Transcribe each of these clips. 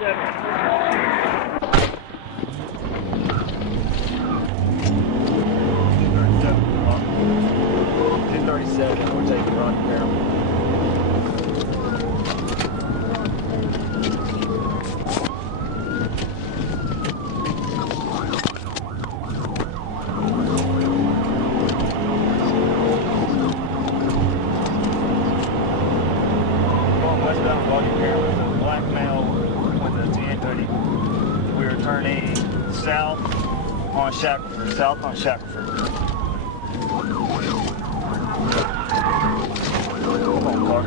237, we're taking Ron Carroll. Westbound Volume Carroll with a black male with a tan hoodie. We were turning south on Shackelford. Come on, car.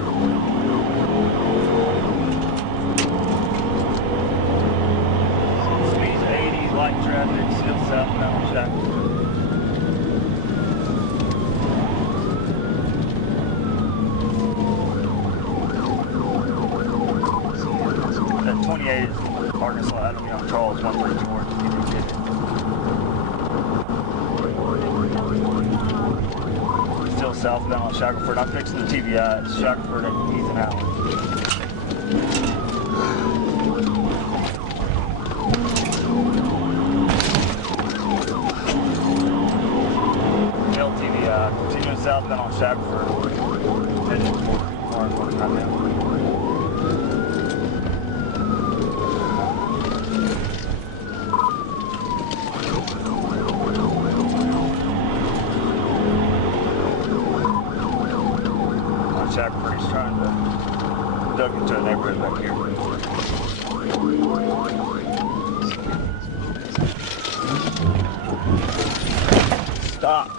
Speed's 80, light traffic, still southbound on Shackelford. That 28 is Arkansas Avenue on Charles, 134. Still southbound on Shackelford. I'm fixing the TBI. It's Shackelford and Ethan Allen. TBI. Continuing southbound on Shackelford. Heading toward Orange right now. Shackelford, he's trying to duck into a neighborhood back here. Stop.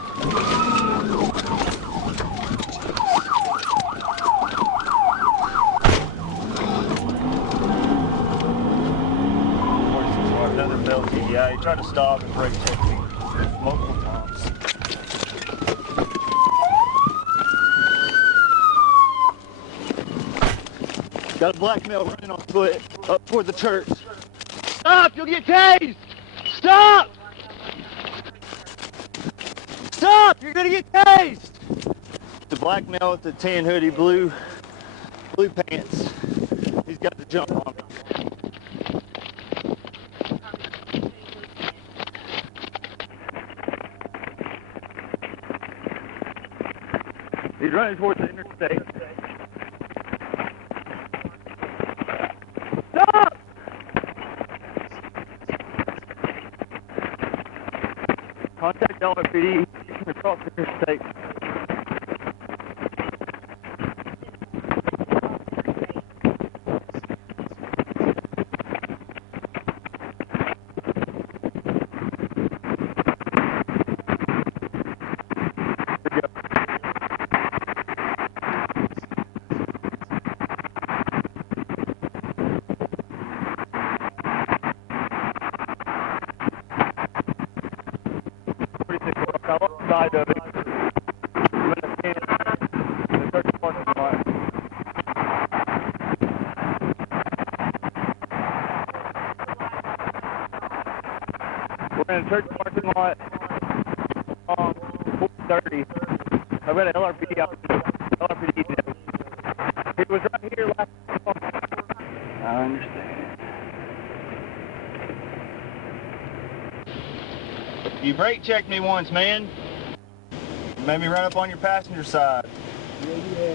Another belt TBI. He tried to stop and brake check me multiple times. Got a black male running on foot up toward the church. Stop! You'll get tased! Stop! Stop! You're gonna get tased! The black male with the tan hoodie, blue pants. He's got the jump on me. He's running towards the interstate. Stop! Contact LRPD across the interstate. Outside of it. I'm going to stand in the church parking lot. We're in a church parking lot on 430. I've got an LRPD out there. LRPD knows. He was right here last month. I understand. You brake checked me once, man. You made me run up on your passenger side. Yeah,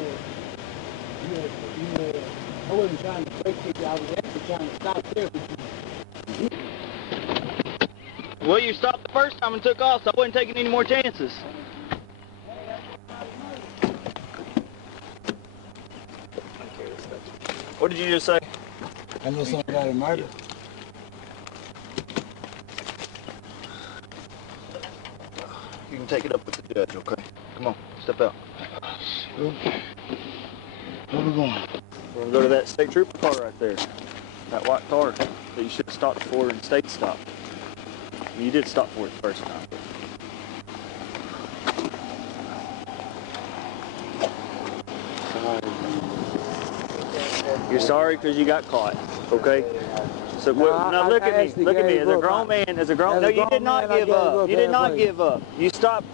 I wasn't trying to brake check you. I was actually trying to stop there. Well, you stopped the first time and took off, so I wasn't taking any more chances. What did you just say? I know something about a murder. You can take it up with the judge, okay? Come on, step out. Okay. Where we going? We're gonna go to that state trooper car right there. That white car that you should have stopped for and state stopped. You did stop for it the first time. You're sorry because you got caught, okay? So now look at me. Look at me. As a grown man, no, you did not give up. You did not give up. You stopped,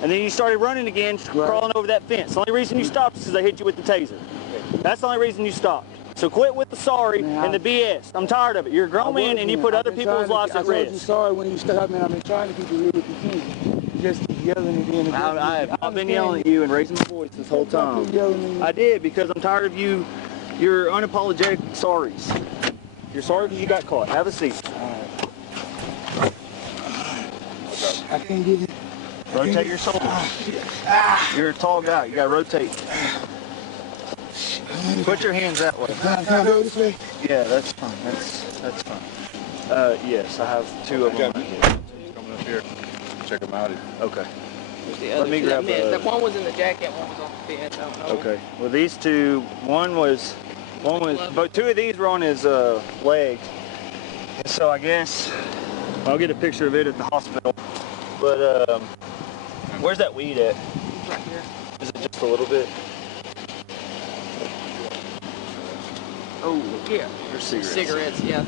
and then you started running again, crawling over that fence. The only reason you stopped is because I hit you with the taser. That's the only reason you stopped. So quit with the sorry and the BS. I'm tired of it. You're a grown man and you put other people's lives at I told you risk. sorry when you stopped, man. I've been trying to keep it real with you. Just keep yelling and being I've been yelling at you and raising my voice this whole time. I did because I'm tired of you. Your unapologetic sorries. You're sorry because you got caught. Have a seat. I can't get it. Rotate your shoulders. You're a tall guy. You gotta rotate. Put your hands that way. Can I go this way? Yeah, that's fine. That's fine. Yes, I have 2 of them. Coming up here. Check them out. Okay. The other Let me two, grab the one was in the jacket, one was on the bed. I don't know. Okay. Well, these 2, one was, but 2 of these were on his leg. And so I guess I'll get a picture of it at the hospital. But where's that weed at? Right here. Is it just a little bit? Oh, yeah. Or cigarettes? Cigarettes, yeah.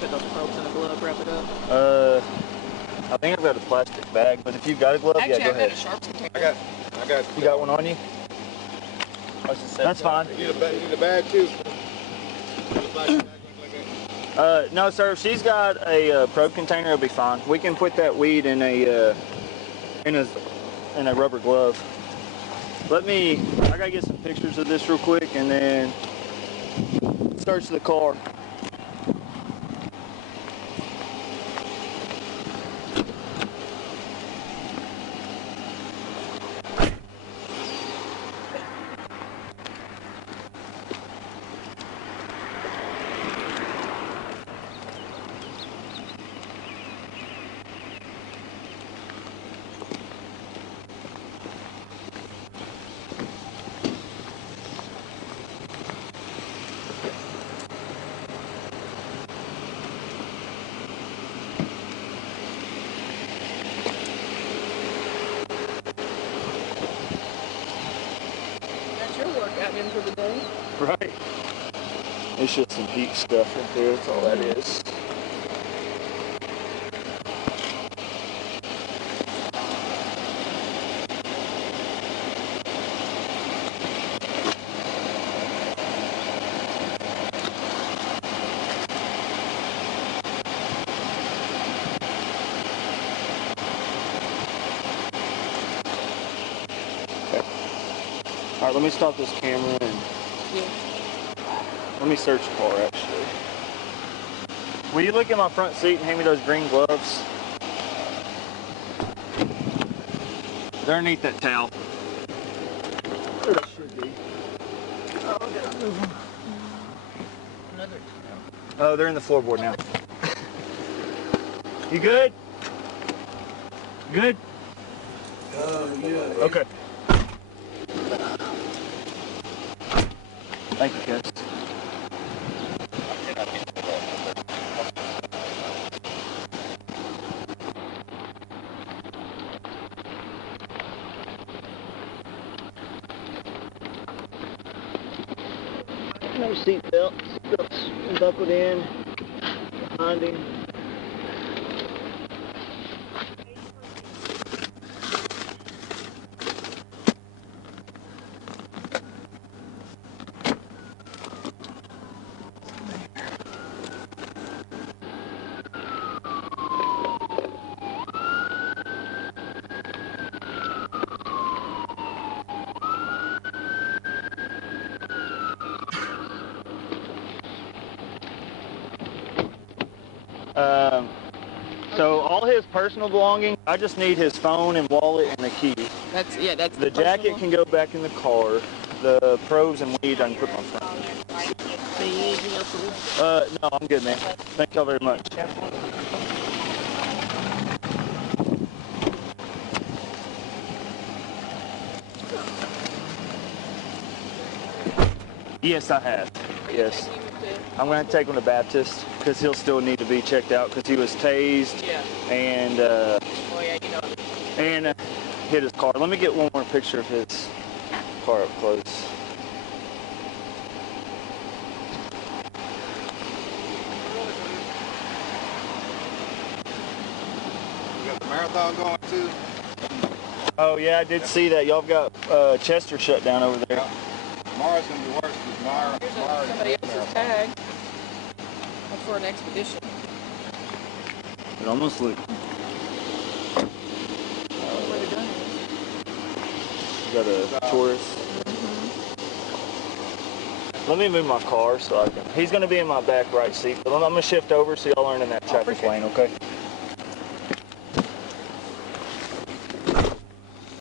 Put those probes in a glove, wrap it up. I think I've got a plastic bag, but if you've got a glove, Actually, yeah, go ahead. I've got a sharps container. I got. You got one on you? That's fine. You need a bag too. No, sir. If she's got a probe container, it'll be fine. We can put that weed in a rubber glove. I gotta get some pictures of this real quick, and then search the car. That's your workout in for the day. Right. It's just some heat stuff right there. That's all that is. All right, let me stop this camera and let me search the car actually. Will you look at my front seat and hand me those green gloves? They're underneath that towel. There they should be. Oh, they're in the floorboard now. You good? Good? Yeah. Okay. Thank you, guys. No seatbelt. Seatbelt's buckled in behind him. So all his personal belongings, I just need his phone and wallet and the key. That's The jacket can go back in the car. The probes and weed I can put on front. anything else for me? No, I'm good, man. Thank y'all very much. Yes, I have. Yes. I'm going to take him to Baptist because he'll still need to be checked out because he was tased and hit his car. Let me get one more picture of his car up close. You got the marathon going too? Oh yeah, I did see that. Y'all got Chester shut down over there. Tomorrow's gonna be worse because Here's somebody else's tag. That's for an expedition. It almost looked. Where the gun is. Got a tourist. Let me move my car so I can. He's gonna be in my back right seat, but I'm gonna shift over so y'all aren't in that traffic lane, okay?